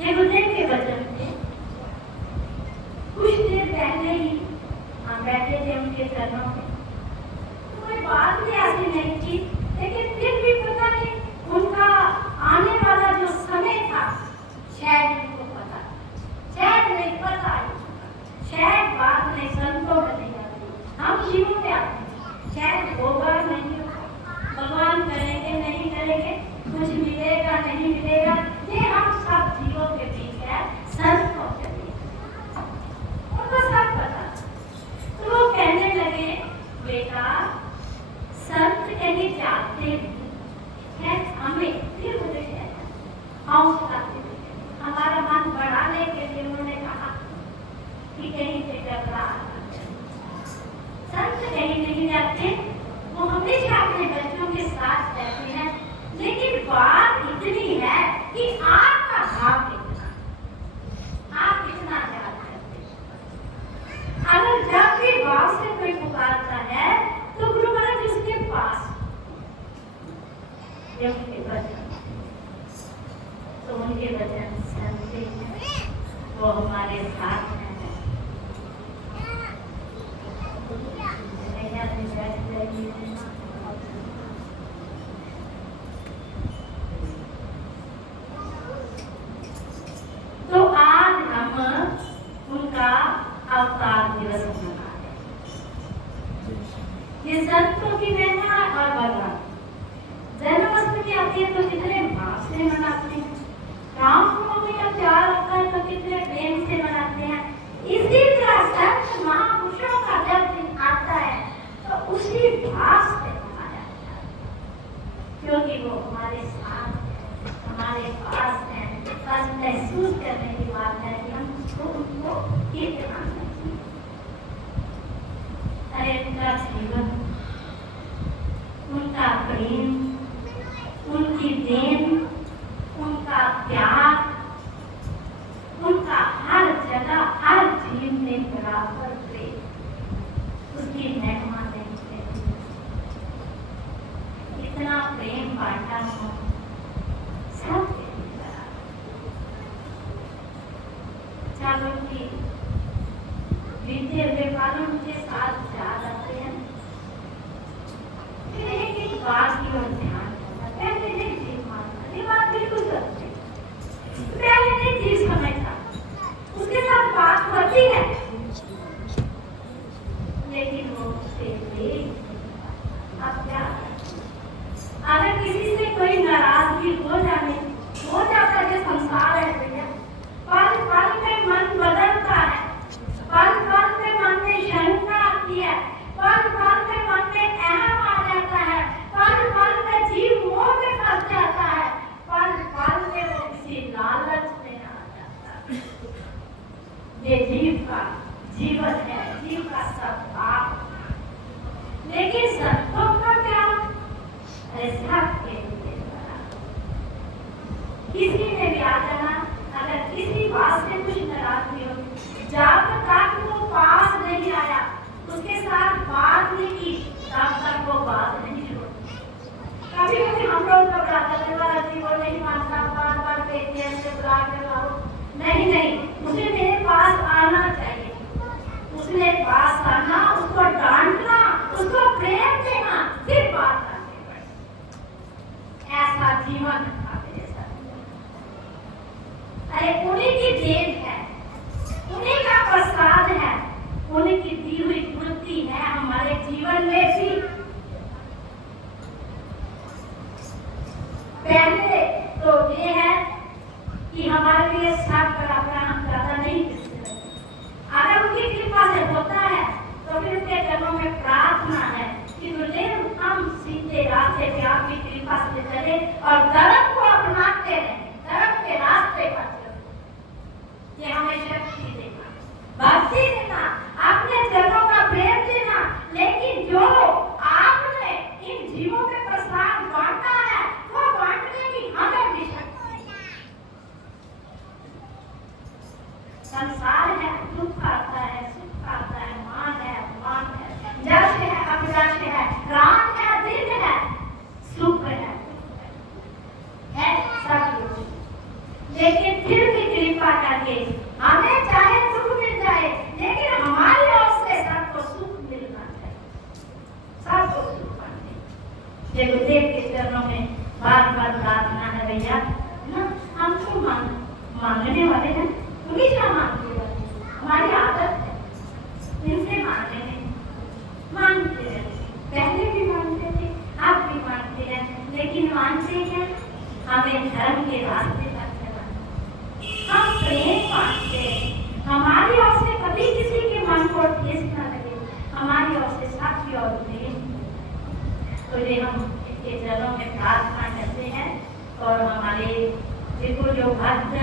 ये गुरुदेव के वचन थे। कुछ देर पहले ही हम बैठे थे उनके चरणों में, कोई बात भी ऐसी नहीं थी, लेकिन फिर भी पता नहीं उनका आने वाला जो समय था शायद उनको पता, शायद नहीं पता, शायद बात नहीं संतों में नहीं आती, हम जीवों में आते हैं, शायद होगा नहीं होगा, भगवान करेंगे नहीं करेंगे, कुछ मिलेगा नहीं मिलेगा, ये हम सब जीवों के बीच है, संतों के बीच उनको सब पता। तो वो कहने लगे बेटा संत कहीं जाते हैं हमें फिर मुझे हौसला हमारा मन बढ़ाने के लिए उन्होंने कहा कि कहीं से घबरा संत कहीं नहीं जाते, वो हमेशा अपने बच्चों के साथ रहते हैं, लेकिन बात इतनी है कि आपका भाव कितना, आप कितना याद करते हैं। अगर जब भी भाव से कोई पुकारता है तो गुरु महाराज उसके पास उनके वचन, तो उनके वचन सुनते हैं, वो हमारे साथ हैं। तो आज हम उनका अवतार दिवस मना रहे हैं। ये संतों की महिमा और भगवान जन्माष्टमी आती है तो कितने भाव से मनाते हैं, रामनवमी का त्योहार आता है तो कितने प्रेम से मनाते हैं। इसी तरह संत महापुरुषों का जब दिन आता है तो उसी भाव से मनाया जाता है, क्योंकि वो हमारे साथ है, हमारे पास है। बस महसूस करने की बात है कि हम उनको कितना अरे उनका जीवन, उनका प्रेम, उनकी देन, उनका प्यार, उनका हर जगह हर जीव में बराबर प्रेम, उसकी महिमा नहीं है। इतना प्रेम बांटा हो सब चारों की बीते हुए पालों के साथ याद आते हैं। फिर एक बात की ओर ध्यान करना, पहले नहीं चीज मानना, ये बात बिल्कुल सच है, पहले नहीं चीज समझता, उसके साथ बात होती है, लेकिन वो उससे अब क्या, अगर किसी से कोई नाराजगी हो जाता है, संसार है भैया, पल पल में मन बदलता है, पल पल में मन में शंका आती है, पल पल में मन में अहम आ जाता है, पल पल में जीव मोह में फंस जाता है, पल पल में वो किसी लालच में आ जाता है। ये जीव का जीवन है, जीव का स्वभाव। लेकिन संतों का क्या, सब के लिए किसी ने भी आ जाना, अगर किसी बात से कुछ नाराजगी हो, जब तक वो पास नहीं आया, उसके साथ बात नहीं की, तब तक वो बात नहीं छोड़ी। कभी कभी हम लोग घबराते थे, महाराज जी वो नहीं मानता, बार बार कहते हैं से बुला के लाओ, नहीं मुझे मेरे पास आना चाहिए, उसने पास आना, उसको डांटना, उसको प्रेम देना, फिर बात करनी पड़े। ऐसा जीवन था मेरे साथ। अरे उन्हीं की देन है, उन्हीं का प्रसाद है, उन्हीं की दी हुई पूर्ति है हमारे जीवन में भी। पहले तो ये है कि हमारे लिए सब बराबर, हम ज्यादा नहीं करते। अगर उनकी कृपा से होता है तो फिर उनके चरणों में प्रार्थना है कि गुरुदेव हम सीधे रास्ते पे आपकी कृपा से चले और धर्म को अपनाते रहे, धर्म के रास्ते पर चले। ये हमें शक्ति देना, भक्ति देना, अपने चरणों का प्रेम देना, लेकिन जो आपने इन जीवों में प्रसाद बांटा है वो बांटने की हमें भी शक्ति। संसार है, दुख आता है, सुख आता है, मान है, अपमान है, जश है, अभिलाष है, राम है, दीन है, सुख है, गुरुदेव के चरणों में बार बार प्रार्थना है भैया, है ना। हम तो मांगने वाले हैं, हमेशा मांगने वाले, हमारी आदत है इनसे मांगने में, मांगते रहते, पहले भी मांगते थे, अब भी मांगते हैं, लेकिन मांगते हैं हमें धर्म के रास्ते पर चलाना, हम प्रेम मांगते हैं, हमारी ओर से कभी किसी के मन को ठेस न लगे, हमारी ओर से सत्य और प्रेम। तो ये हम इसके चरणों में प्रार्थना करते हैं और हमारे देखो जो भक्त